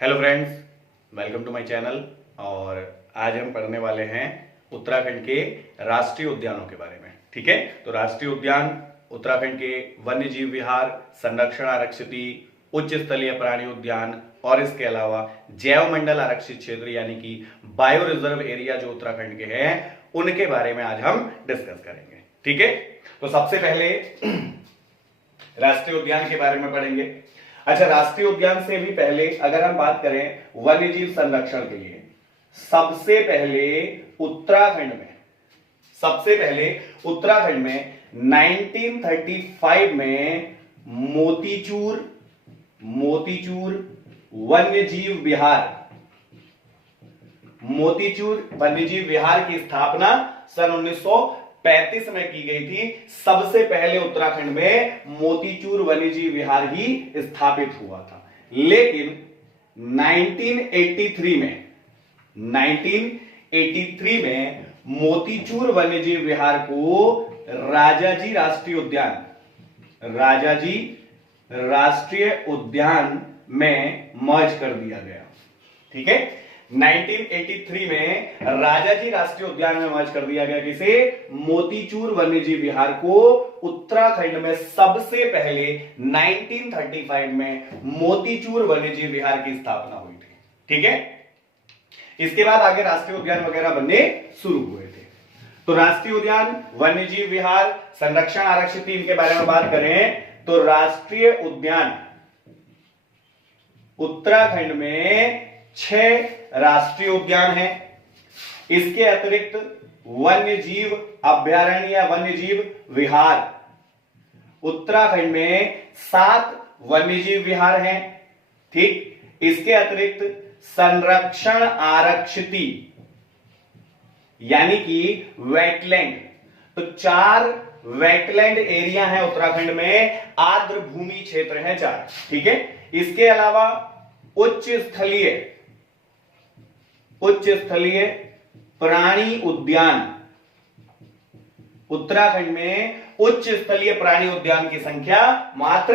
Hello friends, welcome to my channel. और आज हम पढ़ने वाले हैं उत्तराखंड के राष्ट्रीय उद्यानों के बारे में। ठीक है, तो राष्ट्रीय उद्यान उत्तराखंड के वन्य जीव विहार, संरक्षण आरक्षित, उच्च स्थलीय प्राणी उद्यान और इसके अलावा जैव मंडल आरक्षित क्षेत्र यानी कि बायो रिजर्व एरिया जो उत्तराखंड के हैं उनके बारे में आज हम डिस्कस करेंगे। ठीक है, तो सबसे पहले राष्ट्रीय उद्यान के बारे में पढ़ेंगे। अच्छा, राष्ट्रीय उद्यान से भी पहले अगर हम बात करें वन्यजीव संरक्षण के लिए, सबसे पहले उत्तराखंड में 1935 में मोतीचूर वन्यजीव विहार की स्थापना सन 1935 में की गई थी। सबसे पहले उत्तराखंड में मोतीचूर वन्यजीव विहार ही स्थापित हुआ था। लेकिन 1983 में मोतीचूर वन्यजीव विहार को राजाजी राष्ट्रीय उद्यान में मर्ज कर दिया गया। ठीक है, 1983 में राजाजी राष्ट्रीय उद्यान में मर्ज कर दिया गया। किसे? मोतीचूर वन्यजीव विहार को उत्तराखंड में सबसे पहले 1935 में मोतीचूर वन्यजीव विहार की स्थापना हुई थी। ठीक है, इसके बाद आगे राष्ट्रीय उद्यान वगैरह बनने शुरू हुए थे। तो राष्ट्रीय उद्यान, वन्यजीव विहार, संरक्षण आरक्षित इनके बारे में बात करें तो राष्ट्रीय उद्यान उत्तराखंड में 6 राष्ट्रीय उद्यान हैं। इसके अतिरिक्त वन्यजीव अभयारण्य या वन्यजीव विहार उत्तराखंड में 7 वन्यजीव विहार हैं। ठीक, इसके अतिरिक्त संरक्षण आरक्षित यानी कि वेटलैंड, तो 4 वेटलैंड एरिया है उत्तराखंड में, आर्द्र भूमि क्षेत्र है 4। ठीक है, इसके अलावा उच्च स्थलीय प्राणी उद्यान, उत्तराखंड में उच्च स्थलीय प्राणी उद्यान की संख्या मात्र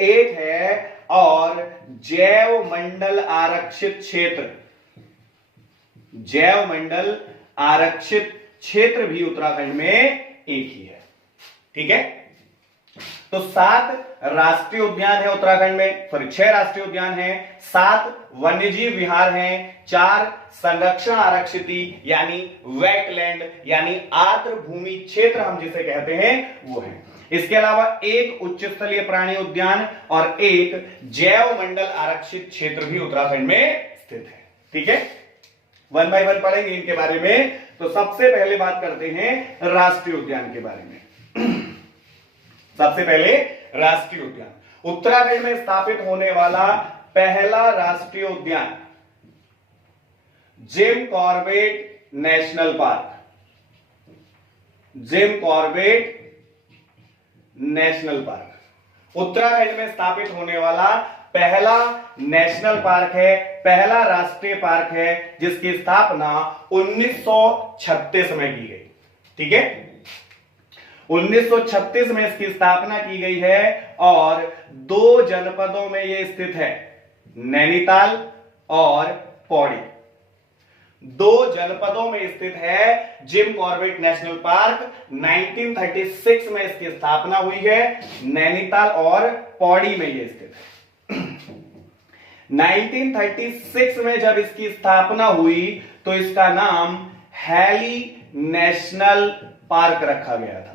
1 है। और जैव मंडल आरक्षित क्षेत्र भी उत्तराखंड में एक ही है। ठीक है, तो 7 राष्ट्रीय उद्यान है उत्तराखंड में, 6 राष्ट्रीय उद्यान हैं, 7 वन्यजीव विहार हैं, 4 संरक्षण आरक्षित यानी वेटलैंड यानी आर्द्र भूमि क्षेत्र हम जिसे कहते हैं वो है। इसके अलावा 1 उच्च स्थलीय प्राणी उद्यान और 1 जैव मंडल आरक्षित क्षेत्र भी उत्तराखंड में स्थित है। ठीक है, 1 बाय 1 पढ़ेंगे इनके बारे में। तो सबसे पहले बात करते हैं राष्ट्रीय उद्यान के बारे में। सबसे पहले राष्ट्रीय उद्यान, उत्तराखंड में स्थापित होने वाला पहला राष्ट्रीय उद्यान Jim Corbett national park Uttarakhand में स्थापित होने वाला पहला नेशनल पार्क है, पहला राष्ट्रीय पार्क है, जिसकी स्थापना 1936 में की गई। ठीक है, 1936 में इसकी स्थापना की गई है और 2 जनपदों में यह स्थित है, नैनीताल और पौड़ी। 2 जनपदों में स्थित है जिम कॉर्बेट नेशनल पार्क। 1936 में इसकी स्थापना हुई है, नैनीताल और पौड़ी में यह स्थित है। 1936 में जब इसकी स्थापना हुई तो इसका नाम हैली नेशनल पार्क रखा गया था।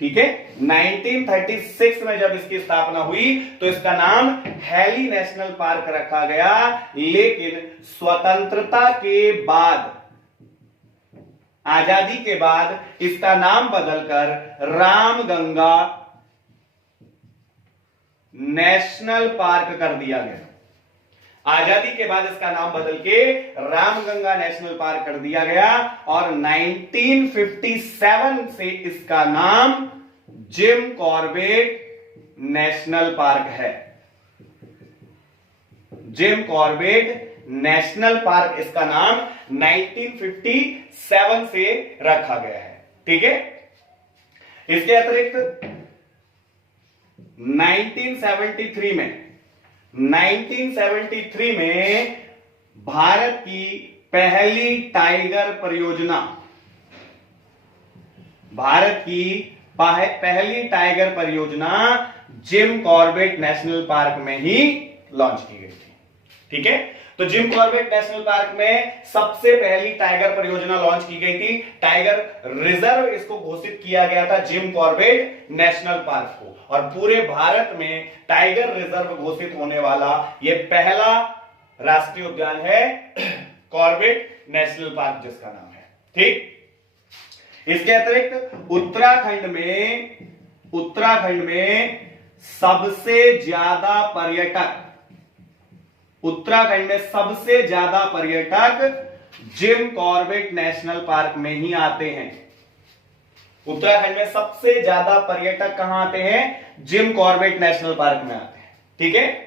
ठीक है, 1936 में जब इसकी स्थापना हुई तो इसका नाम हैली नेशनल पार्क रखा गया। लेकिन स्वतंत्रता के बाद, आजादी के बाद इसका नाम बदलकर रामगंगा नेशनल पार्क कर दिया गया। आजादी के बाद इसका नाम बदल के रामगंगा नेशनल पार्क कर दिया गया और 1957 से इसका नाम जिम कॉर्बेट नेशनल पार्क है। जिम कॉर्बेट नेशनल पार्क इसका नाम 1957 से रखा गया है। ठीक है, इसके अतिरिक्त 1973 1973 में भारत की पहली टाइगर परियोजना, भारत की पहली टाइगर परियोजना जिम कॉर्बेट नेशनल पार्क में ही लॉन्च की गई थी। ठीक है, तो जिम कॉर्बेट नेशनल पार्क में सबसे पहली टाइगर परियोजना लॉन्च की गई थी। टाइगर रिजर्व इसको घोषित किया गया था जिम कॉर्बेट नेशनल पार्क को, और पूरे भारत में टाइगर रिजर्व घोषित होने वाला यह पहला राष्ट्रीय उद्यान है कॉर्बेट नेशनल पार्क जिसका नाम है। ठीक, इसके अतिरिक्त उत्तराखंड में सबसे ज्यादा पर्यटक जिम कॉर्बेट नेशनल पार्क में ही आते हैं। उत्तराखंड में सबसे ज्यादा पर्यटक कहां आते हैं? जिम कॉर्बेट नेशनल पार्क में आते हैं। ठीक है,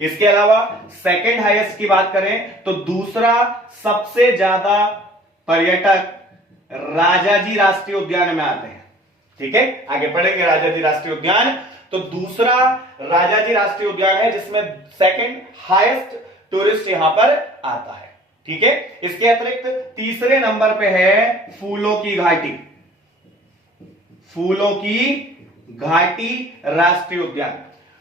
इसके अलावा सेकंड हाईएस्ट की बात करें तो दूसरा सबसे ज्यादा पर्यटक राजाजी राष्ट्रीय उद्यान में आते हैं। ठीक है, आगे पढ़ेंगे राजाजी राष्ट्रीय उद्यान। तो दूसरा राजाजी राष्ट्रीय उद्यान है जिसमें सेकंड हाईएस्ट टूरिस्ट यहां पर आता है। ठीक है, इसके अतिरिक्त तीसरे नंबर पे है फूलों की घाटी राष्ट्रीय उद्यान।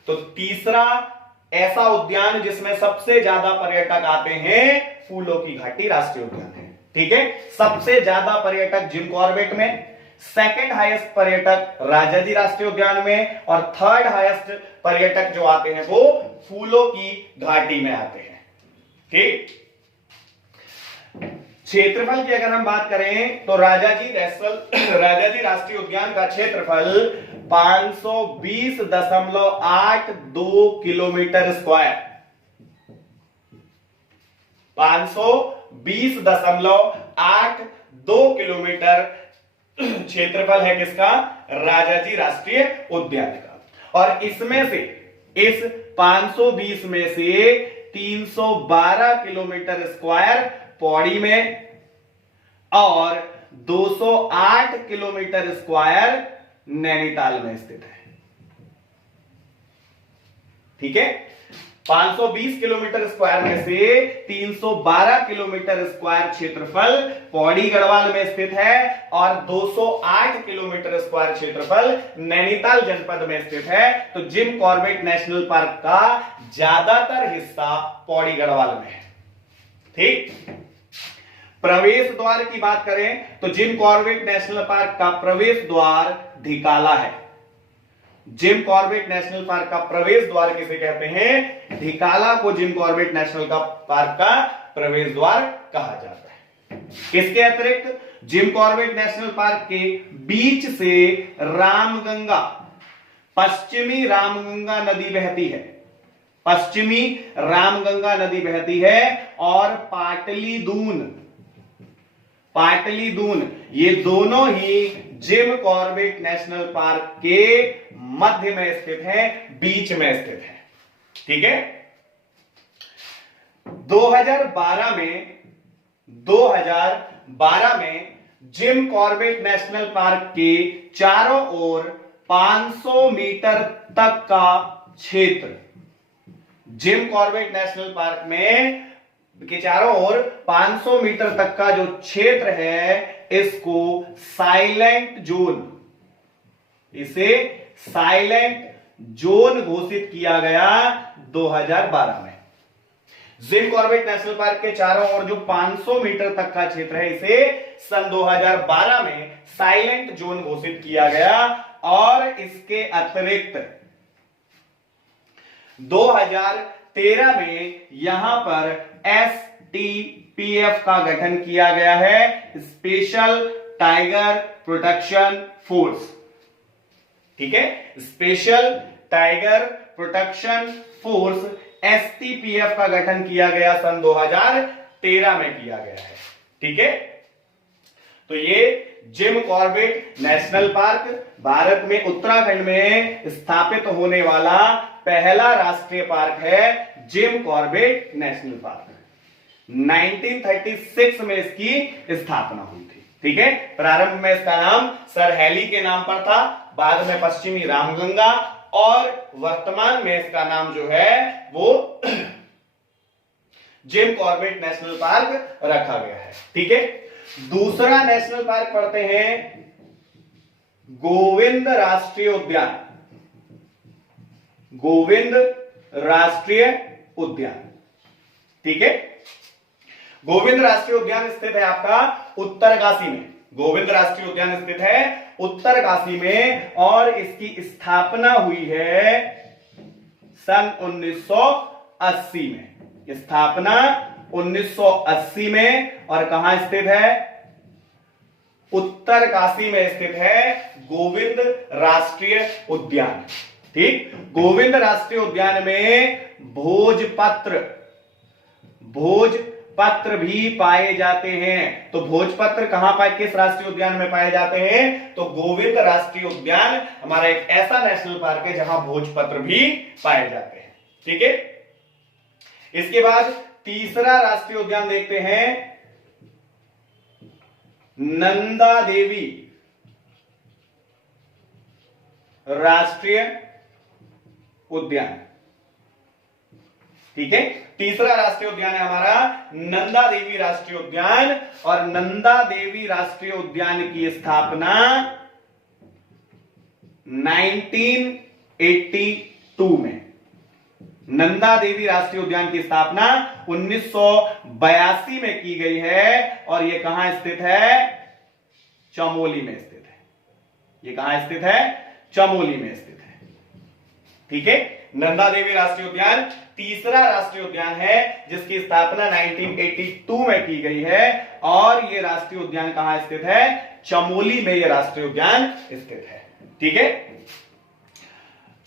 तो तीसरा ऐसा उद्यान जिसमें सबसे ज्यादा पर्यटक आते हैं फूलों की घाटी राष्ट्रीय उद्यान है। ठीक है, सबसे ज्यादा पर्यटक जिम कॉर्बेट में, सेकंड हाईएस्ट पर्यटक राजाजी राष्ट्रीय उद्यान में, और थर्ड हाईएस्ट पर्यटक जो आते हैं वो फूलों की घाटी में आते हैं। ठीक, क्षेत्रफल की अगर हम बात करें तो राजाजी राष्ट्रीय उद्यान का क्षेत्रफल 520.82 किलोमीटर स्क्वायर, 520.82 किलोमीटर क्षेत्रफल है किसका? राजाजी राष्ट्रीय उद्यान का। और इसमें से इस 520 में से 312 किलोमीटर स्क्वायर पौड़ी में और 208 किलोमीटर स्क्वायर नैनीताल में स्थित है। ठीक है, 520 किलोमीटर स्क्वायर में से 312 किलोमीटर स्क्वायर क्षेत्रफल पौड़ी गढ़वाल में स्थित है और 208 किलोमीटर स्क्वायर क्षेत्रफल नैनीताल जनपद में स्थित है। तो जिम कॉर्बेट नेशनल पार्क का ज्यादातर हिस्सा पौड़ी गढ़वाल में है। ठीक, प्रवेश द्वार की बात करें तो जिम कॉर्बेट नेशनल पार्क का प्रवेश द्वार ढिकाला है। जिम कॉर्बेट नेशनल पार्क का प्रवेश द्वार किसे कहते हैं? ढिकाला को जिम कॉर्बेट नेशनल पार्क का प्रवेश द्वार कहा जाता है। इसके अतिरिक्त जिम कॉर्बेट नेशनल पार्क के बीच से रामगंगा, पश्चिमी रामगंगा नदी बहती है। पश्चिमी रामगंगा नदी बहती है और पाटली दून ये दोनों ही जिम कॉर्बेट नेशनल पार्क के मध्य में स्थित है, बीच में स्थित है। ठीक है, 2012 में जिम कॉर्बेट नेशनल पार्क के चारों ओर 500 मीटर तक का क्षेत्र, जिम कॉर्बेट नेशनल पार्क में के चारों ओर 500 मीटर तक का जो क्षेत्र है इसको साइलेंट जोन, इसे साइलेंट जोन घोषित किया गया 2012 में। जिम कॉर्बेट नेशनल पार्क के चारों ओर जो 500 मीटर तक का क्षेत्र है इसे सन 2012 में साइलेंट जोन घोषित किया गया। और इसके अतिरिक्त 2013 में यहां पर STPF का गठन किया गया है, स्पेशल टाइगर प्रोटेक्शन फोर्स। ठीक है, special tiger protection force STPF का गठन किया गया सन 2013 में किया गया है। ठीक है, तो ये Jim Corbett national park Bharat में उत्तराखंड में स्थापित होने वाला पहला राष्ट्रीय पार्क है, जिम कॉर्बेट नेशनल पार्क। 1936 में इसकी स्थापना हुई थी। ठीक है, प्रारंभ में इसका नाम सर हेली के नाम पर था, बाद में पश्चिमी रामगंगा और वर्तमान में इसका नाम जो है वो जिम कॉर्बेट नेशनल पार्क रखा गया है। ठीक है, दूसरा नेशनल पार्क पढ़ते हैं गोविंद राष्ट्रीय उद्यान। गोविंद राष्ट्रीय उद्यान, ठीक है। गोविंद राष्ट्रीय उद्यान स्थित है आपका उत्तरकाशी में। गोविंद राष्ट्रीय उद्यान स्थित है उत्तरकाशी में और इसकी स्थापना हुई है सन 1980 में। स्थापना 1980 में, और कहां स्थित है? उत्तरकाशी में स्थित है गोविंद राष्ट्रीय उद्यान। ठीक, गोविंद राष्ट्रीय उद्यान में भोजपत्र भी पाए जाते हैं। तो भोजपत्र कहां पाए, किस राष्ट्रीय उद्यान में पाए जाते हैं? तो गोविंद राष्ट्रीय उद्यान हमारा एक ऐसा नेशनल पार्क है जहां भोजपत्र भी पाए जाते हैं। ठीक है, इसके बाद तीसरा राष्ट्रीय उद्यान देखते हैं नंदा देवी राष्ट्रीय उद्यान। ठीक है, तीसरा राष्ट्रीय उद्यान है हमारा नंदा देवी राष्ट्रीय उद्यान, और नंदा देवी राष्ट्रीय उद्यान की स्थापना 1982 में। नंदा देवी राष्ट्रीय उद्यान की स्थापना 1982 में की गई है, और यह कहां स्थित है? चमोली में स्थित है। यह कहां स्थित है? चमोली में स्थित है। ठीक है, नंदा देवी राष्ट्रीय उद्यान तीसरा राष्ट्रीय उद्यान है जिसकी स्थापना 1982 में की गई है, और यह राष्ट्रीय उद्यान कहां स्थित है? चमोली में यह राष्ट्रीय उद्यान स्थित है। ठीक है,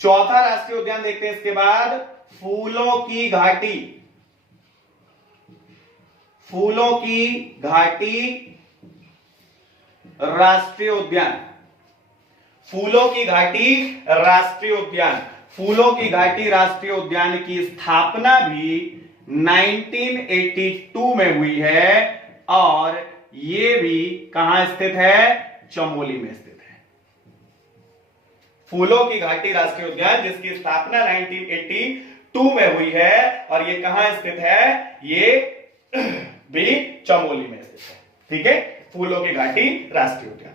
चौथा राष्ट्रीय उद्यान देखते हैं इसके बाद फूलों की घाटी। फूलों की घाटी राष्ट्रीय उद्यान। फूलों की घाटी राष्ट्रीय उद्यान। फूलों की घाटी राष्ट्रीय उद्यान की स्थापना भी 1982 में हुई है, और यह भी कहां स्थित है? चमोली में स्थित है। फूलों की घाटी राष्ट्रीय उद्यान जिसकी स्थापना 1982 में हुई है, और यह कहां स्थित है? ये भी चमोली में स्थित है। ठीक है, फूलों की घाटी राष्ट्रीय उद्यान।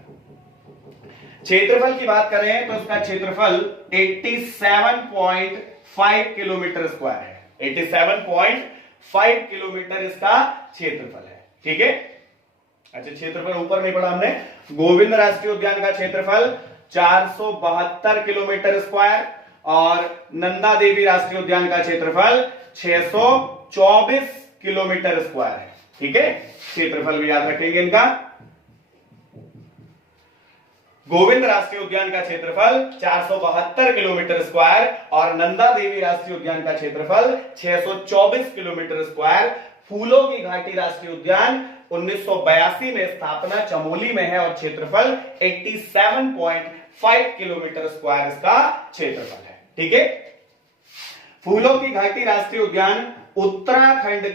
क्षेत्रफल की बात करें तो इसका क्षेत्रफल 87.5 किलोमीटर स्क्वायर है। 87.5 किलोमीटर इसका क्षेत्रफल है। ठीक है, अच्छा, क्षेत्रफल ऊपर नहीं पढ़ा हमने। गोविंद राष्ट्रीय उद्यान का क्षेत्रफल 472 किलोमीटर स्क्वायर, और नंदा देवी राष्ट्रीय उद्यान का क्षेत्रफल 624 किलोमीटर स्क्वायर है। ठीक है, क्षेत्रफल भी याद रखेंगे इनका। गोविंद राष्ट्रीय उद्यान का क्षेत्रफल 472 किलोमीटर स्क्वायर और नंदा देवी राष्ट्रीय उद्यान का क्षेत्रफल 624 किलोमीटर स्क्वायर। फूलों की घाटी राष्ट्रीय उद्यान 1982 में स्थापना चमोली में है और क्षेत्रफल 87.5 किलोमीटर स्क्वायर इसका क्षेत्रफल है। ठीक है, फूलों की घाटी राष्ट्रीय उद्यान उत्तराखंड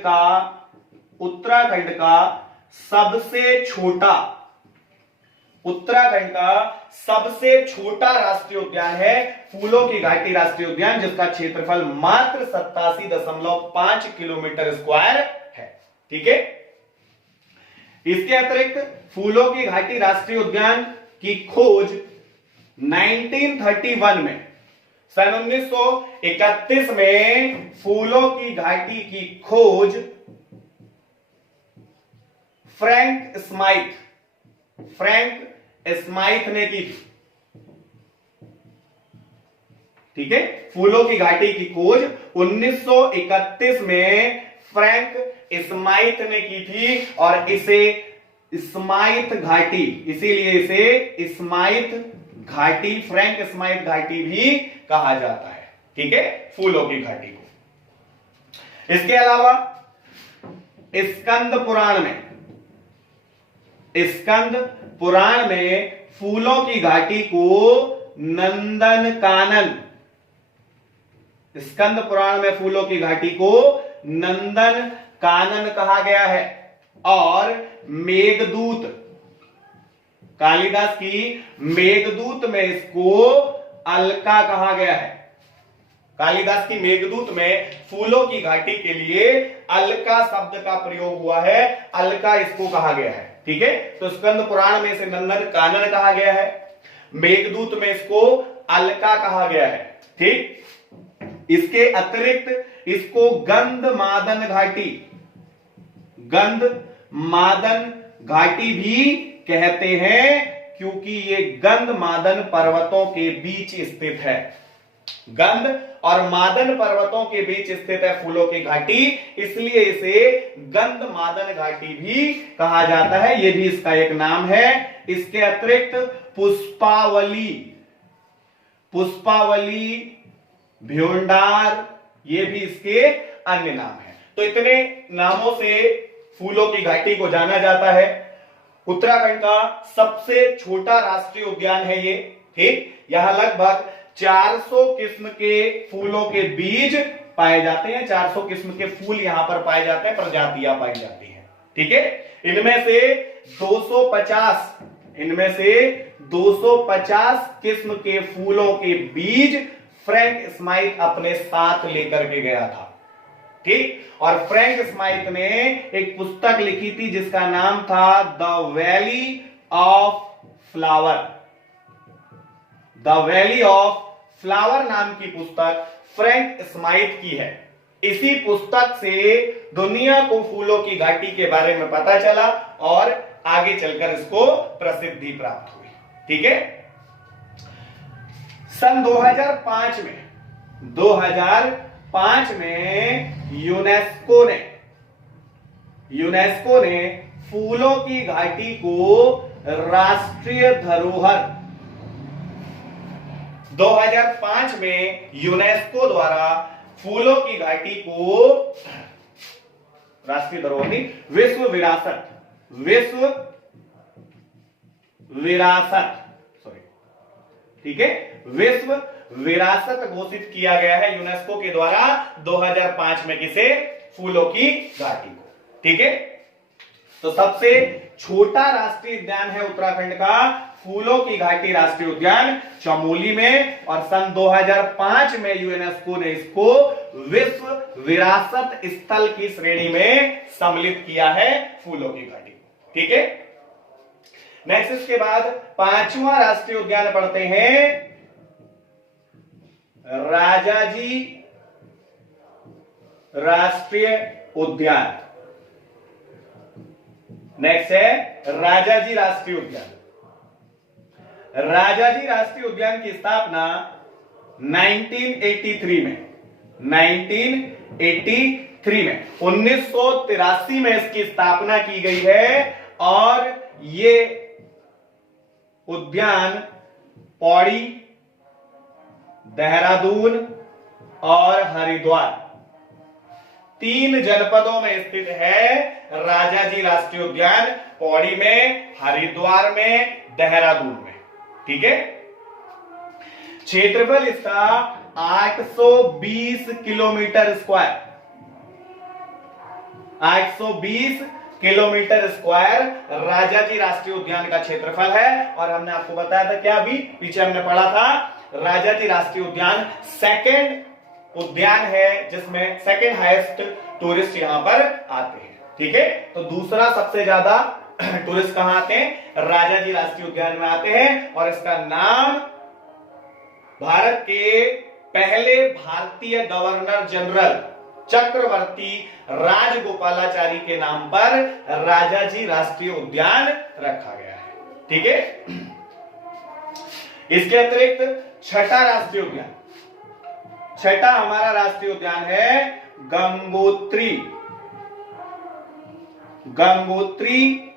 का सबसे छोटा राष्ट्रीय उद्यान है फूलों की घाटी राष्ट्रीय उद्यान, जिसका क्षेत्रफल मात्र 87.5 किलोमीटर स्क्वायर है। ठीक है, इसके अतिरिक्त फूलों की घाटी राष्ट्रीय उद्यान की खोज 1931 में, सन 1931 में फूलों की घाटी की खोज फ्रैंक स्माइथ ने की थी। ठीक है, फूलों की घाटी की खोज 1931 में फ्रैंक स्माइथ ने की थी, और इसे स्माइथ घाटी, इसीलिए इसे स्माइथ घाटी, फ्रैंक स्माइथ घाटी भी कहा जाता है। ठीक है, फूलों की घाटी को। इसके अलावा स्कंद पुराण में फूलों की घाटी को नंदनकानन, स्कंद पुराण में फूलों की घाटी को नंदनकानन कहा गया है, और मेघदूत, कालिदास की मेघदूत में इसको अलका कहा गया है। कालिदास की मेघदूत में फूलों की घाटी के लिए अलका शब्द का प्रयोग हुआ है, अलका इसको कहा गया है। ठीक है, तो स्कंद पुराण में इसे नंदन कानन कहा गया है, मेघदूत में इसको अलका कहा गया है। ठीक, इसके अतिरिक्त इसको गंधमादन घाटी, गंधमादन घाटी भी कहते हैं, क्योंकि ये गंधमादन पर्वतों के बीच स्थित है। गंध और मादन पर्वतों के बीच स्थित है फूलों की घाटी, इसलिए इसे गंधमादन घाटी भी कहा जाता है, यह भी इसका एक नाम है। इसके अतिरिक्त पुष्पावली, पुष्पावली, भ्योंडार, ये भी इसके अन्य नाम है। तो इतने नामों से फूलों की घाटी को जाना जाता है। उत्तराखंड का सबसे छोटा राष्ट्रीय उद्यान है ये। ठीक, यहां लगभग 400 किस्म के फूलों के बीज पाए जाते हैं, 400 किस्म के फूल यहां पर पाए जाते हैं, प्रजातियां पाई जाती हैं। ठीक है, इनमें से 250 किस्म के फूलों के बीज फ्रैंक स्माइथ अपने साथ लेकर के गया था। ठीक, और फ्रैंक स्माइथ ने एक पुस्तक लिखी थी जिसका नाम था the valley of flower. The valley of flower नाम की पुस्तक फ्रैंक स्माइथ की है। इसी पुस्तक से दुनिया को फूलों की घाटी के बारे में पता चला और आगे चलकर इसको प्रसिद्धि प्राप्त हुई। ठीक है, सन 2005 में यूनेस्को ने फूलों की घाटी को राष्ट्रीय धरोहर 2005 में यूनेस्को द्वारा फूलों की घाटी को राष्ट्रीय धरोहर नहीं, विश्व विरासत सॉरी, ठीक है, विश्व विरासत घोषित किया गया है यूनेस्को के द्वारा 2005 में। किसे? फूलों की घाटी को। ठीक है, तो सबसे छोटा राष्ट्रीय उद्यान है उत्तराखंड का फूलों की घाटी राष्ट्रीय उद्यान चमोली में, और सन 2005 में यूनेस्को ने इसको विश्व विरासत स्थल की श्रेणी में सम्मिलित किया है फूलों की घाटी। ठीक है, नेक्स्ट इसके बाद पांचवा राष्ट्रीय उद्यान पढ़ते हैं राजाजी राष्ट्रीय उद्यान। नेक्स्ट है राजाजी राष्ट्रीय उद्यान। राजाजी राष्ट्रीय उद्यान की स्थापना 1983 में 1983 में इसकी स्थापना की गई है, और ये उद्यान पौड़ी, देहरादून और हरिद्वार 3 जनपदों में स्थित है। राजाजी राष्ट्रीय उद्यान पौड़ी में, हरिद्वार में, देहरादून में। ठीक है, क्षेत्रफल इसका 820 kilometre square, 820 kilometre square Rajaji राष्ट्रीय उद्यान का क्षेत्रफल है। और हमने आपको बताया था क्या, अभी पीछे हमने पढ़ा था, राजाजी राष्ट्रीय उद्यान सेकंड उद्यान है जिसमें सेकंड हाईएस्ट टूरिस्ट यहां पर आते हैं। ठीक है, तो दूसरा सबसे ज्यादा टूरिस्ट कहां आते हैं? राजाजी राष्ट्रीय उद्यान में आते हैं, और इसका नाम भारत के पहले भारतीय गवर्नर जनरल चक्रवर्ती राजगोपालाचारी के नाम पर राजाजी राष्ट्रीय उद्यान रखा गया है। ठीक है, इसके अतिरिक्त छठा राष्ट्रीय उद्यान, छठा हमारा राष्ट्रीय उद्यान है गंगोत्री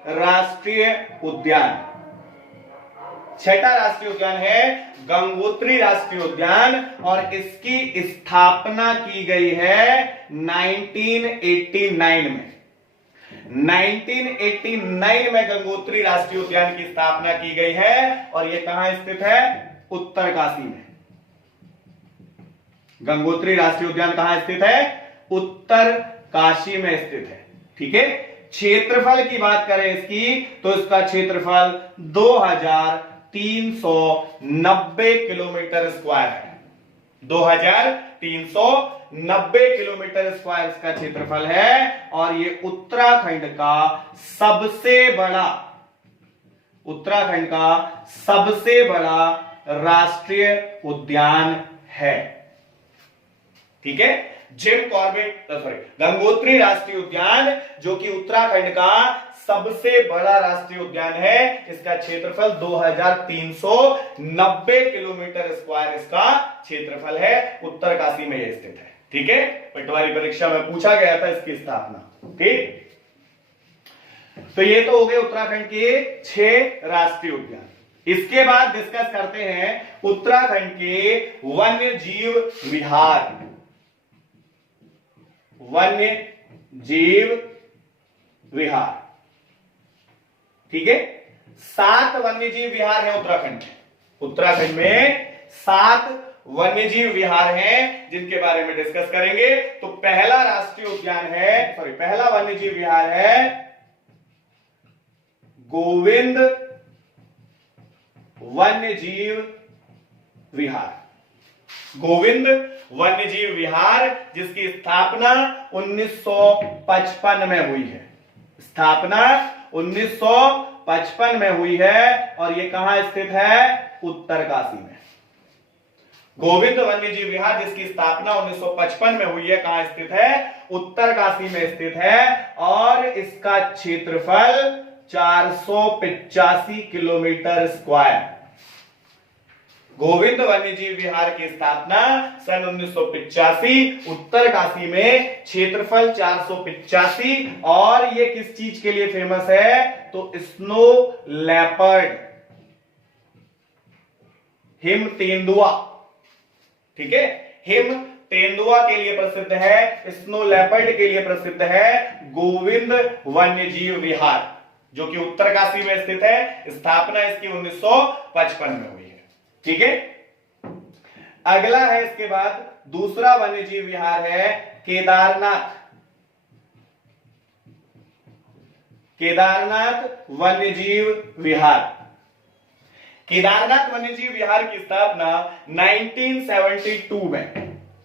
राष्ट्रीय उद्यान। छठा राष्ट्रीय उद्यान है गंगोत्री राष्ट्रीय उद्यान, और इसकी स्थापना की गई है 1989 में। 1989 में गंगोत्री राष्ट्रीय उद्यान की स्थापना की गई है, और यह कहां स्थित है? उत्तरकाशी में। गंगोत्री राष्ट्रीय उद्यान कहां स्थित है? उत्तरकाशी में स्थित है। ठीक है, क्षेत्रफल की बात करें इसकी, तो इसका क्षेत्रफल 2390 किलोमीटर स्क्वायर है। 2390 किलोमीटर स्क्वायर इसका क्षेत्रफल है और ये उत्तराखंड का सबसे बड़ा राष्ट्रीय उद्यान है। ठीक है, जिम कॉर्बेट गंगोत्री राष्ट्रीय उद्यान जो कि उत्तराखंड का सबसे बड़ा राष्ट्रीय उद्यान है, इसका क्षेत्रफल 2390 किलोमीटर स्क्वायर इसका क्षेत्रफल है। उत्तरकाशी में यह स्थित है। ठीक है, पटवारी परीक्षा में पूछा गया था इसकी स्थापना। ठीक, तो ये तो हो गए उत्तराखंड के 6 राष्ट्रीय उद्यान। इसके बाद डिस्कस करते हैं उत्तराखंड के वन्य जीव विहार। ठीक है, 7 वन्यजीव विहार है उत्तराखंड में 7 वन्यजीव विहार हैं जिनके बारे में डिस्कस करेंगे। तो पहला वन्यजीव विहार है गोविंद वन्यजीव विहार, जिसकी स्थापना 1955 में हुई है। 1955 में हुई है और यह कहां स्थित है? उत्तरकाशी में। गोविंद वन्यजीव विहार जिसकी स्थापना 1955 में हुई है, कहां स्थित है? उत्तरकाशी में स्थित है और इसका क्षेत्रफल 485 किलोमीटर स्क्वायर। गोविंद वन्यजीव विहार की स्थापना सन 1985, उत्तरकाशी में, क्षेत्रफल 485। और ये किस चीज के लिए फेमस है? तो स्नो लेपर्ड, हिम तेंदुआ। ठीक है, हिम तेंदुआ के लिए प्रसिद्ध है, स्नो लेपर्ड के लिए प्रसिद्ध है गोविंद वन्यजीव विहार, जो कि उत्तरकाशी में स्थित है। स्थापना इसकी 1955 में हुई है। ठीक है, अगला है इसके बाद दूसरा वन्यजीव विहार है केदारनाथ वन्यजीव विहार। केदारनाथ वन्यजीव विहार की स्थापना 1972 में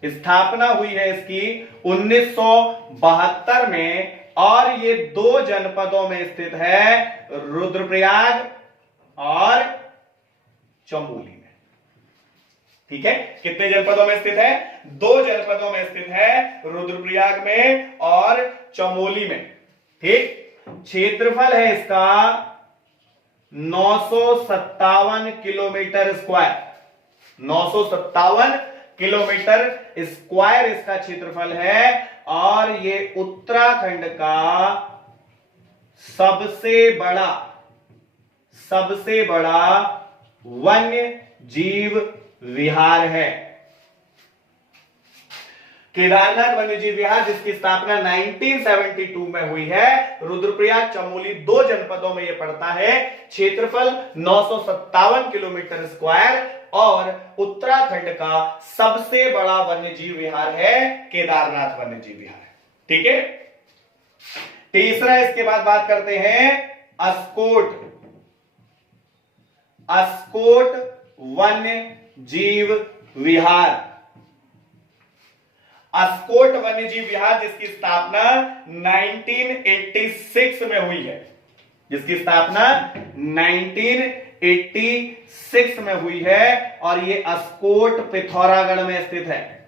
स्थापना हुई है इसकी 1972 में और ये 2 जनपदों में स्थित है, रुद्रप्रयाग और चमोली में। ठीक है, कितने जनपदों में स्थित है? 2 जनपदों में स्थित है, रुद्रप्रयाग में और चमोली में। ठीक, क्षेत्रफल है इसका 957 किलोमीटर स्क्वायर। 957 किलोमीटर स्क्वायर इसका क्षेत्रफल है और ये उत्तराखंड का सबसे बड़ा वन्य जीव विहार है। केदारनाथ वन्यजीव विहार जिसकी स्थापना 1972 में हुई है, रुद्रप्रयाग चमोली 2 जनपदों में यह पड़ता है, क्षेत्रफल 957 किलोमीटर स्क्वायर और उत्तराखंड का सबसे बड़ा वन्यजीव विहार है केदारनाथ वन्यजीव विहार। ठीक है, तीसरा इसके बाद बात करते हैं अस्कोट वन्य जीव विहार। अस्कोट वन्यजीव विहार जिसकी स्थापना 1986 में हुई है, 1986 में हुई है और ये अस्कोट पिथौरागढ़ में स्थित है।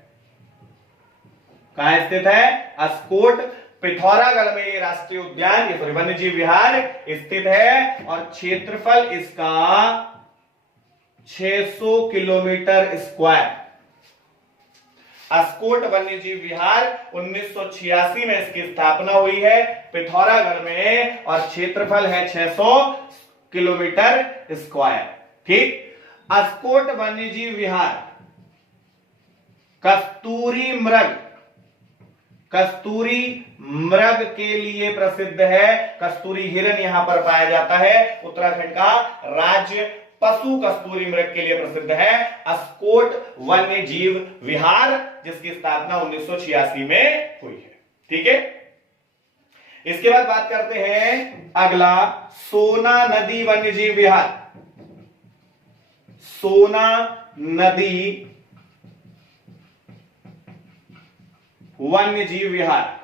कहां स्थित है? अस्कोट पिथौरागढ़ में ये राष्ट्रीय उद्यान, ये वन्यजीव विहार स्थित है और क्षेत्रफल इसका 600 किलोमीटर स्क्वायर। अस्कोट वन्यजीव विहार 1986 में इसकी स्थापना हुई है पिथौरागढ़ में और क्षेत्रफल है 600 किलोमीटर स्क्वायर। ठीक, अस्कोट वन्यजीव विहार कस्तूरी मृग के लिए प्रसिद्ध है। कस्तूरी हिरन यहां पर पाया जाता है। उत्तराखंड का राज्य पशु कस्तूरी मृग के लिए प्रसिद्ध है अस्कोट वन्य जीव विहार जिसकी स्थापना 1986 में हुई है। ठीक है, इसके बाद बात करते हैं अगला सोना नदी वन्यजीव विहार। सोना नदी वन्यजीव विहार।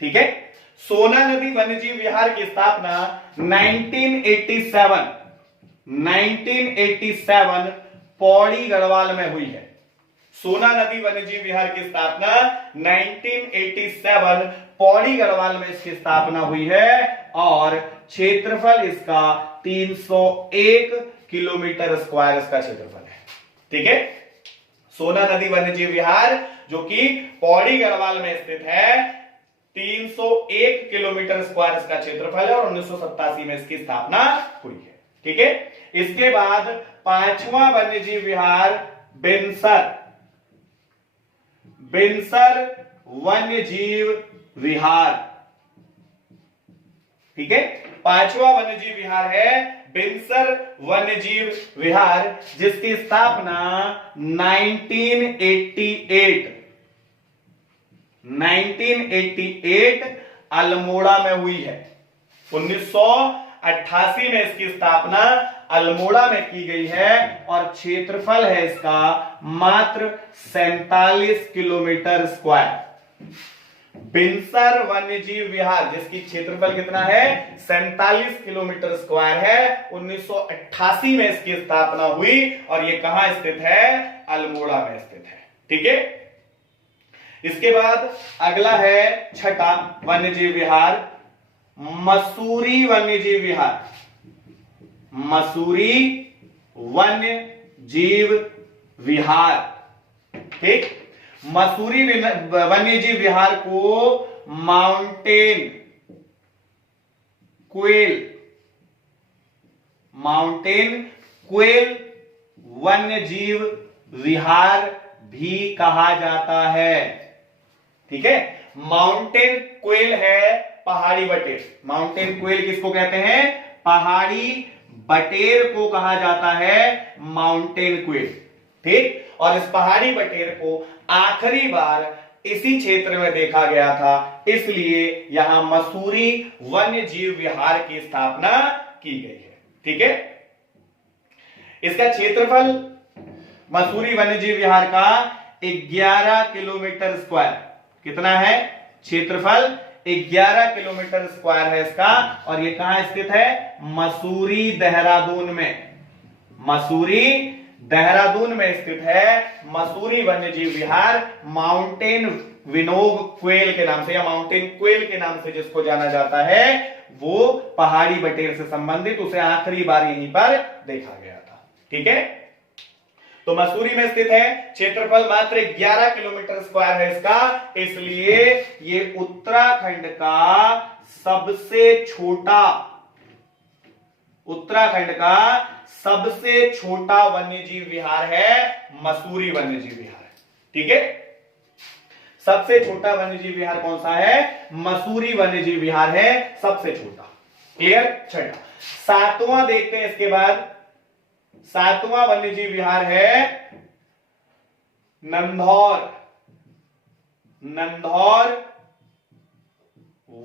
ठीक है, सोना नदी वन्यजीव विहार की स्थापना 1987 पौड़ी गढ़वाल में हुई है। सोना नदी वन्यजीव विहार की स्थापना 1987 पौड़ी गढ़वाल में इसकी स्थापना हुई है और क्षेत्रफल इसका 301 किलोमीटर स्क्वायर इसका क्षेत्रफल है। ठीक है, सोना नदी वन्यजीव विहार जो कि पौड़ी गढ़वाल में स्थित है, 301 किलोमीटर स्क्वायर इसका क्षेत्रफल है और 1987 में इसकी स्थापना हुई है। ठीक है, इसके बाद पांचवा वन्यजीव विहार बिनसर वन्यजीव विहार। ठीक है, पांचवा वन्यजीव विहार है बिनसर वन्यजीव विहार, जिसकी स्थापना 1988 अल्मोड़ा में हुई है। 1988 में इसकी स्थापना अल्मोड़ा में की गई है और क्षेत्रफल है इसका मात्र 47 किलोमीटर स्क्वायर। बिनसर वन्यजीव विहार जिसकी क्षेत्रफल कितना है, 47 किलोमीटर स्क्वायर है। 1988 में इसकी स्थापना हुई और ये कहां स्थित है, अल्मोड़ा में स्थित है। ठीक है, इसके बाद अगला है छठा वन्यजीव विहार मसूरी वन्यजीव विहार। मसूरी वन्यजीव विहार। ठीक, मसूरी वन्यजीव विहार को माउंटेन क्वेल वन्यजीव विहार भी कहा जाता है। ठीक है, माउंटेन क्वेल है पहाड़ी बटेर। माउंटेन क्वेल किसको कहते हैं, पहाड़ी बटेर को कहा जाता है माउंटेन क्वेल। ठीक, और इस पहाड़ी बटेर को आखिरी बार इसी क्षेत्र में देखा गया था, इसलिए यहां मसूरी वन्यजीव विहार की स्थापना की गई है। ठीक है, इसका क्षेत्रफल मसूरी वन्यजीव विहार का 11 किलोमीटर स्क्वायर। कितना है क्षेत्रफल, 11 किलोमीटर स्क्वायर है इसका और ये कहां स्थित है, मसूरी देहरादून में। मसूरी देहरादून में स्थित है मसूरी वन्यजीव विहार, माउंटेन विनोग क्वेल के नाम से या माउंटेन क्वेल के नाम से जिसको जाना जाता है, वो पहाड़ी बटेर से संबंधित, उसे आखिरी बार यहीं पर देखा गया था। ठीक है, तो मसूरी में स्थित है, क्षेत्रफल मात्र 11 किलोमीटर स्क्वायर है इसका, इसलिए ये उत्तराखंड का सबसे छोटा वन्यजीव विहार है मसूरी वन्यजीव विहार। ठीक है, सबसे छोटा वन्यजीव विहार कौन सा है, मसूरी वन्यजीव विहार है सबसे छोटा। क्लियर, छठा। सातवां देखते हैं इसके बाद, सातवां वन्यजीव विहार है नंधौर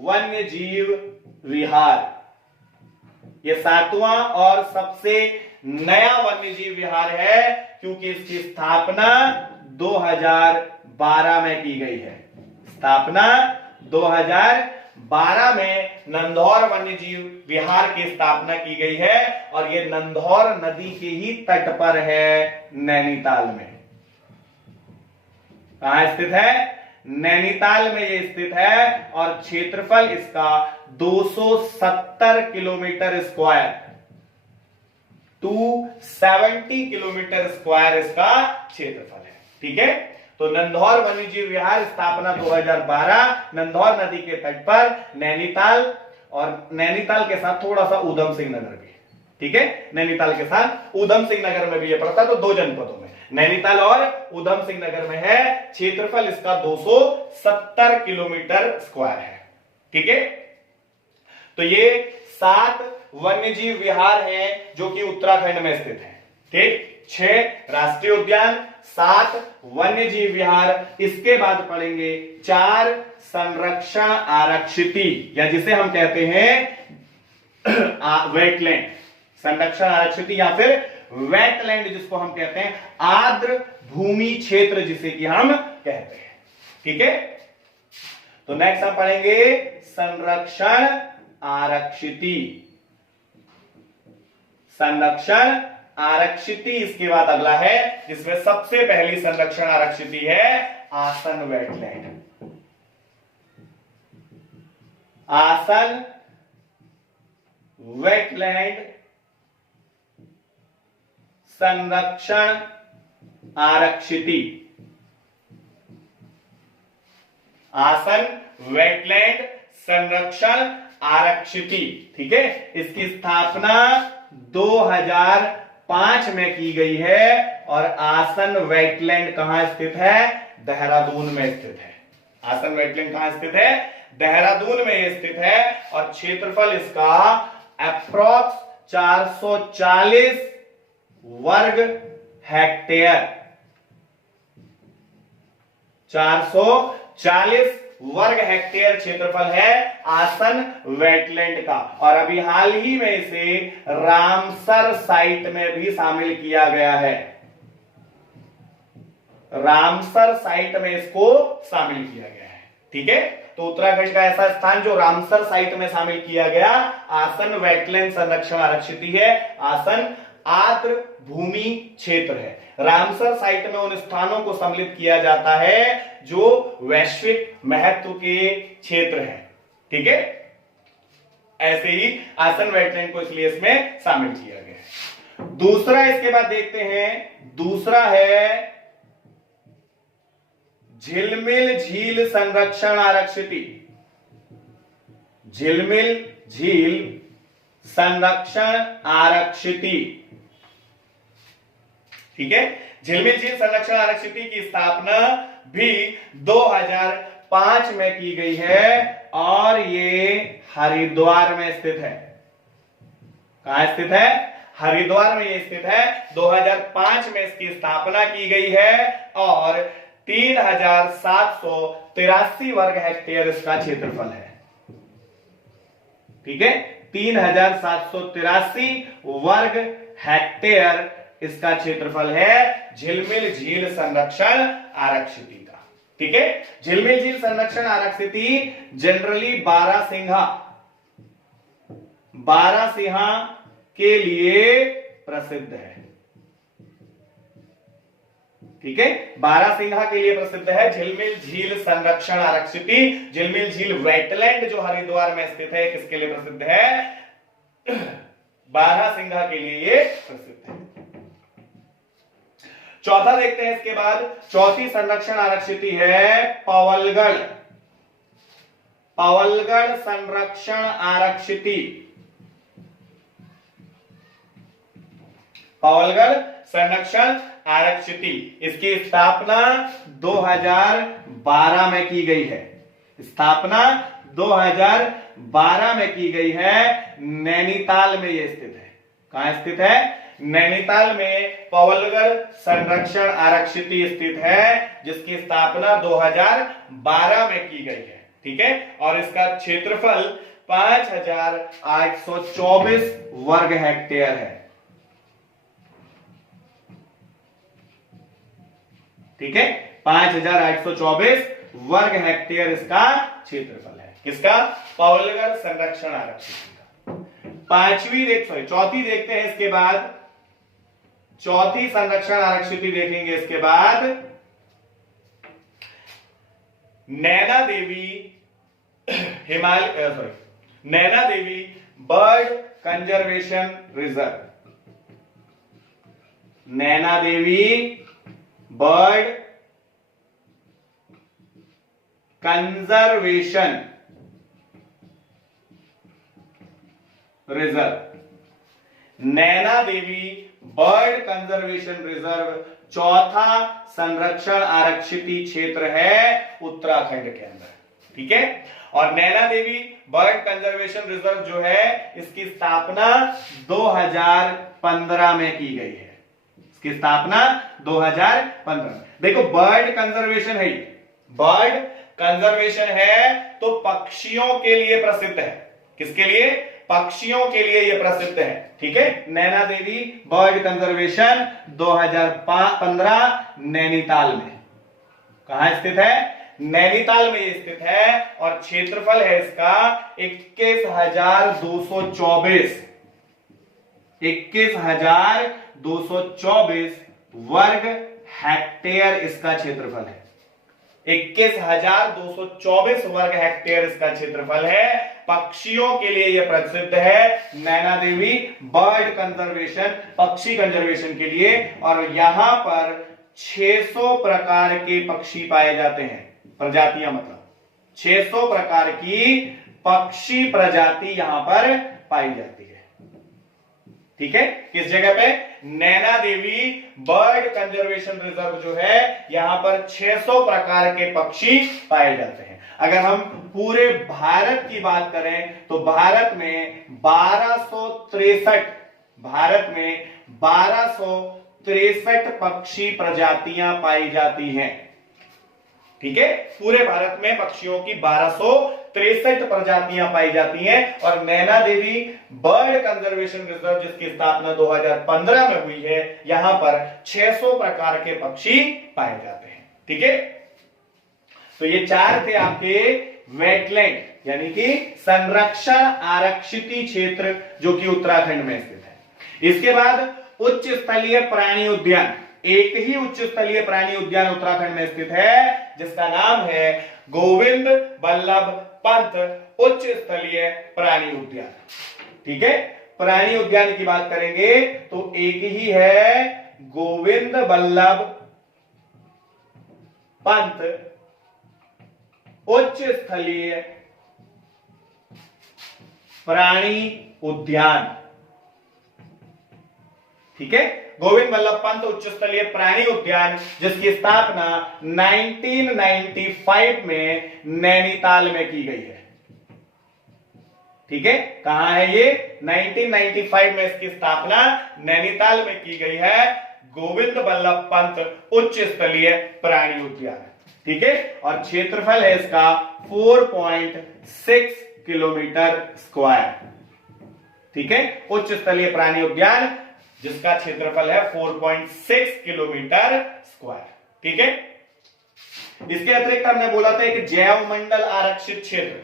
वन्यजीव विहार। यह सातवां और सबसे नया वन्यजीव विहार है क्योंकि इसकी स्थापना 2012 में की गई है। स्थापना 2012 में नंधौर वन्यजीव विहार की स्थापना की गई है और यह नंधौर नदी के ही तट पर है, नैनीताल में। कहां स्थित है, नैनीताल में यह स्थित है और क्षेत्रफल इसका 270 किलोमीटर स्क्वायर, 270 किलोमीटर स्क्वायर इसका क्षेत्रफल है। ठीक है, तो नंधौर वन्यजीव विहार स्थापना 2012, नंधौर नदी के तट पर, नैनीताल, और नैनीताल के साथ थोड़ा सा ऊधम सिंह नगर भी। ठीक है, नैनीताल के साथ ऊधम सिंह नगर में भी ये पड़ता है, तो 2 जनपदों में नैनीताल और ऊधम सिंह नगर में है। क्षेत्रफल इसका 270 किलोमीटर स्क्वायर है। ठीक है, तो ये 7 वन्यजीव विहार हैं जो कि उत्तराखंड में स्थित है। ठीक, 6 राष्ट्रीय उद्यान, 7 वन्यजीव विहार, इसके बाद पढ़ेंगे 4 संरक्षण आरक्षिती या जिसे हम कहते हैं वेटलैंड, संरक्षण आरक्षिती या फिर वेटलैंड, जिसको हम कहते हैं आर्द्र भूमि क्षेत्र, जिसे कि हम कहते हैं। ठीक है, तो नेक्स्ट हम पढ़ेंगे संरक्षण आरक्षिति। संरक्षण आरक्षिति इसके बाद अगला है, जिसमें सबसे पहली संरक्षण आरक्षिति है आसन वेटलैंड। आसन वेटलैंड संरक्षण आरक्षिति। आसन वेटलैंड संरक्षण आरक्षिति। ठीक है, इसकी स्थापना 2005 में की गई है और आसन वेटलैंड कहां स्थित है? देहरादून में स्थित है। आसन वेटलैंड कहां स्थित है? देहरादून में स्थित है और क्षेत्रफल इसका अप्रॉक्स 440 वर्ग हेक्टेयर, 440 वर्ग हेक्टेयर क्षेत्रफल है आसन वेटलैंड का। और अभी हाल ही में इसे रामसर साइट में भी शामिल किया गया है। रामसर साइट में इसको शामिल किया गया है। ठीक है, तो उत्तराखंड का ऐसा स्थान जो रामसर साइट में शामिल किया गया आसन वेटलैंड संरक्षण आरक्षिति है, आसन आर्द्र भूमि क्षेत्र है। रामसर साइट में उन स्थानों को सम्मिलित किया जाता है जो वैश्विक महत्व के क्षेत्र हैं। ठीक है, ऐसे ही आसन वेटलैंड को इसलिए इसमें शामिल किया गया है। दूसरा इसके बाद देखते हैं, दूसरा है झिलमिल झील संरक्षण आरक्षिति। झिलमिल झील संरक्षण आरक्षिति। ठीक है, झिलमिल झील संरक्षण आरक्षिति की स्थापना भी 2005 में की गई है और ये हरिद्वार में स्थित है। कहां स्थित है? हरिद्वार में ये स्थित है। 2005 में इसकी स्थापना की गई है और 3783 वर्ग हेक्टेयर इसका क्षेत्रफल है। ठीक है, 3783 वर्ग हेक्टेयर इसका क्षेत्रफल है झिलमिल झील संरक्षण आरक्षिति का। ठीक है, झिलमिल झील संरक्षण आरक्षिति जनरली बारहसिंहा के लिए प्रसिद्ध है। ठीक है, बारहसिंहा के लिए प्रसिद्ध है झिलमिल झील संरक्षण आरक्षिति। झिलमिल झील वेटलैंड जो हरिद्वार में स्थित है किसके लिए प्रसिद्ध है? बारहसिंहा के लिए ये प्रसिद्ध है। चौथा देखते हैं इसके बाद, चौथी संरक्षण आरक्षिति है पवलगढ़। पवलगढ़ संरक्षण आरक्षिति। पवलगढ़ संरक्षण आरक्षिति, इसकी स्थापना 2012 में की गई है। स्थापना 2012 में की गई है। नैनीताल में यह स्थित है। कहां स्थित है? नैनीताल में पवलगढ़ संरक्षण आरक्षिति स्थित है, जिसकी स्थापना 2012 में की गई है। ठीक है, और इसका क्षेत्रफल 5824 वर्ग हेक्टेयर है। ठीक है, 5824 वर्ग हेक्टेयर इसका क्षेत्रफल है। किसका? पवलगढ़ संरक्षण आरक्षिति का। चौथी देखते हैं इसके बाद, चौथी संरक्षण आरक्षिति देखेंगे इसके बाद, Naina Devi Naina Devi bird conservation reserve. Naina Devi bird conservation reserve. Naina Devi bird conservation reserve चौथा संरक्षण आरक्षिति क्षेत्र है उत्तराखंड के अंदर। ठीक है, और Naina Devi bird conservation reserve जो है इसकी स्थापना 2015 में की गई है। इसकी स्थापना 2015 में। देखो, बर्ड कंजर्वेशन है, बर्ड कंजर्वेशन है तो पक्षियों के लिए प्रसिद्ध है। किसके लिए? पक्षियों के लिए यह प्रसिद्ध है। ठीक है, नैना देवी बर्ड कंजर्वेशन 2015 नैनीताल में। कहां स्थित है? नैनीताल में ये स्थित है और क्षेत्रफल है इसका 21,224 वर्ग हेक्टेयर इसका क्षेत्रफल है। 21,224 वर्ग हेक्टेयर इसका क्षेत्रफल है। पक्षियों के लिए यह प्रसिद्ध है, नैना देवी बर्ड कंजर्वेशन, पक्षी कंजर्वेशन के लिए। और यहां पर 600 प्रकार के पक्षी पाए जाते हैं, प्रजातियां मतलब 600 प्रकार की पक्षी प्रजाति यहां पर पाई जाती है। ठीक है, किस जगह पे? Naina Devi bird conservation reserve जो है, यहां पर 600 प्रकार के पक्षी पाए जाते हैं। अगर हम पूरे भारत की बात करें तो भारत में 1263 पक्षी प्रजातियां पाई जाती हैं। ठीक है, पूरे भारत में पक्षियों की 1263 प्रजातियां पाई जाती हैं। और Naina Devi bird conservation reserve जिसकी स्थापना 2015 में हुई है, यहां पर 600 प्रकार के पक्षी पाए जाते हैं। ठीक है, तो ये 4 थे आपके वेटलैंड यानी कि संरक्षण आरक्षित क्षेत्र जो कि उत्तराखंड में स्थित है। इसके बाद उच्च स्थलीय प्राणी उद्यान, एक ही उच्च स्थलीय प्राणी उद्यान उत्तराखंड में स्थित है जिसका नाम है गोविंद बल्लभ पंत उच्च स्थलीय प्राणी उद्यान। ठीक है, प्राणी उद्यान की बात करेंगे तो एक ही है गोविंद बल्लभ पंत उच्च स्थलीय प्राणी उद्यान। ठीक है, गोविंद बल्लभ पंत उच्च स्थलीय प्राणी उद्यान जिसकी स्थापना 1995 में नैनीताल में की गई है। ठीक है, कहां है ये? 1995 में इसकी स्थापना नैनीताल में की गई है, गोविंद बल्लभ पंत उच्च स्थलीय प्राणी उद्यान। ठीक है, और क्षेत्रफल है इसका 4.6 किलोमीटर स्क्वायर। ठीक है, उच्च स्थलीय प्राणी उद्यान जिसका क्षेत्रफल है 4.6 किलोमीटर स्क्वायर। ठीक है, इसके अतिरिक्त हमने बोला था एक जैव मंडल आरक्षित क्षेत्र,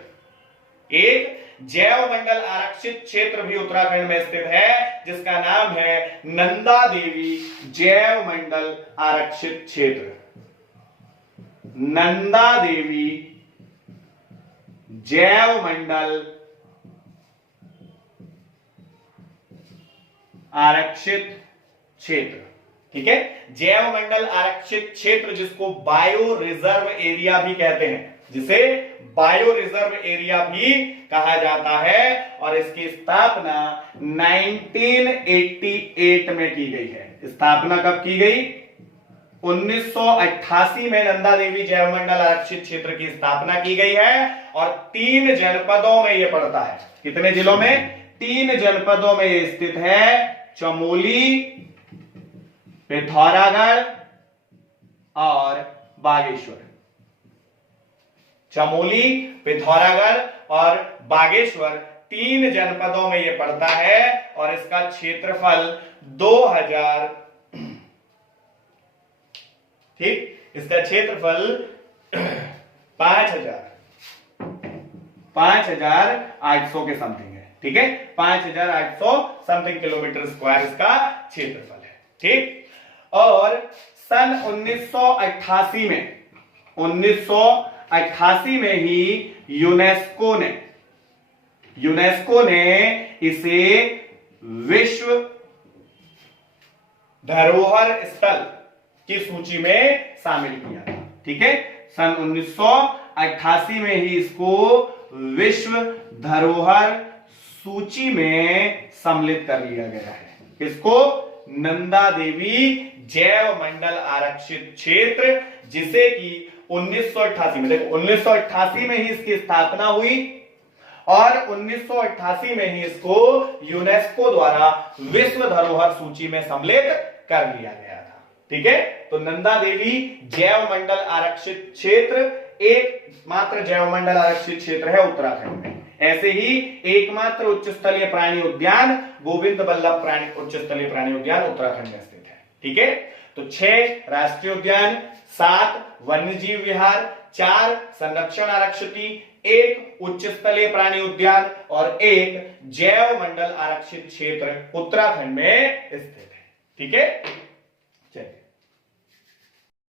एक जैव मंडल आरक्षित क्षेत्र भी उत्तराखंड में स्थित है जिसका नाम है नंदा देवी जैव मंडल आरक्षित क्षेत्र। नंदा देवी जैव मंडल आरक्षित क्षेत्र। ठीक है, जैव मंडल आरक्षित क्षेत्र जिसको बायो रिजर्व एरिया भी कहते हैं, जिसे बायो रिजर्व एरिया भी कहा जाता है। और इसकी स्थापना 1988 में की गई है। स्थापना कब की गई? 1988 में नंदा देवी जैव मंडल आरक्षित क्षेत्र की स्थापना की गई है और 3 जनपदों में यह पड़ता है। कितने जिलों में? 3 जनपदों में यह स्थित है, चमोली, पिथौरागढ़ और बागेश्वर। चमोली, पिथौरागढ़ और बागेश्वर 3 जनपदों में यह पड़ता है और इसका क्षेत्रफल 2000, ठीक, इसका क्षेत्रफल 5,800 के समथिंग है। ठीक है, 5,800 समथिंग किलोमीटर स्क्वायर इसका क्षेत्रफल है। ठीक, और सन 1988 में ही यूनेस्को ने इसे विश्व धरोहर स्थल की सूची में शामिल किया। ठीक है, सन 1988 में ही इसको विश्व धरोहर सूची में सम्मिलित कर लिया गया है। इसको नंदा देवी जैव मंडल आरक्षित क्षेत्र, जिसे कि 1988 में, देखो 1988 में ही इसकी स्थापना हुई और 1988 में ही इसको यूनेस्को द्वारा विश्व धरोहर सूची में सम्मिलित कर लिया गया था। ठीक है, तो नंदा देवी जैव मंडल आरक्षित क्षेत्र एकमात्र जैव मंडल आरक्षित क्षेत्र है उत्तराखंड में। ऐसे ही एकमात्र उच्च स्तरीय प्राणी उद्यान गोविंद बल्लभ प्राणी उच्च स्तरीय प्राणी उद्यान उत्तराखंड में स्थित है। ठीक है, तो 6 राष्ट्रीय उद्यान, 7 वन्यजीव विहार, 4 संरक्षण आरक्षित, 1 उच्च स्तरीय प्राणी उद्यान और 1 जैव मंडल आरक्षित क्षेत्र उत्तराखंड में स्थित है। ठीक है, चलिए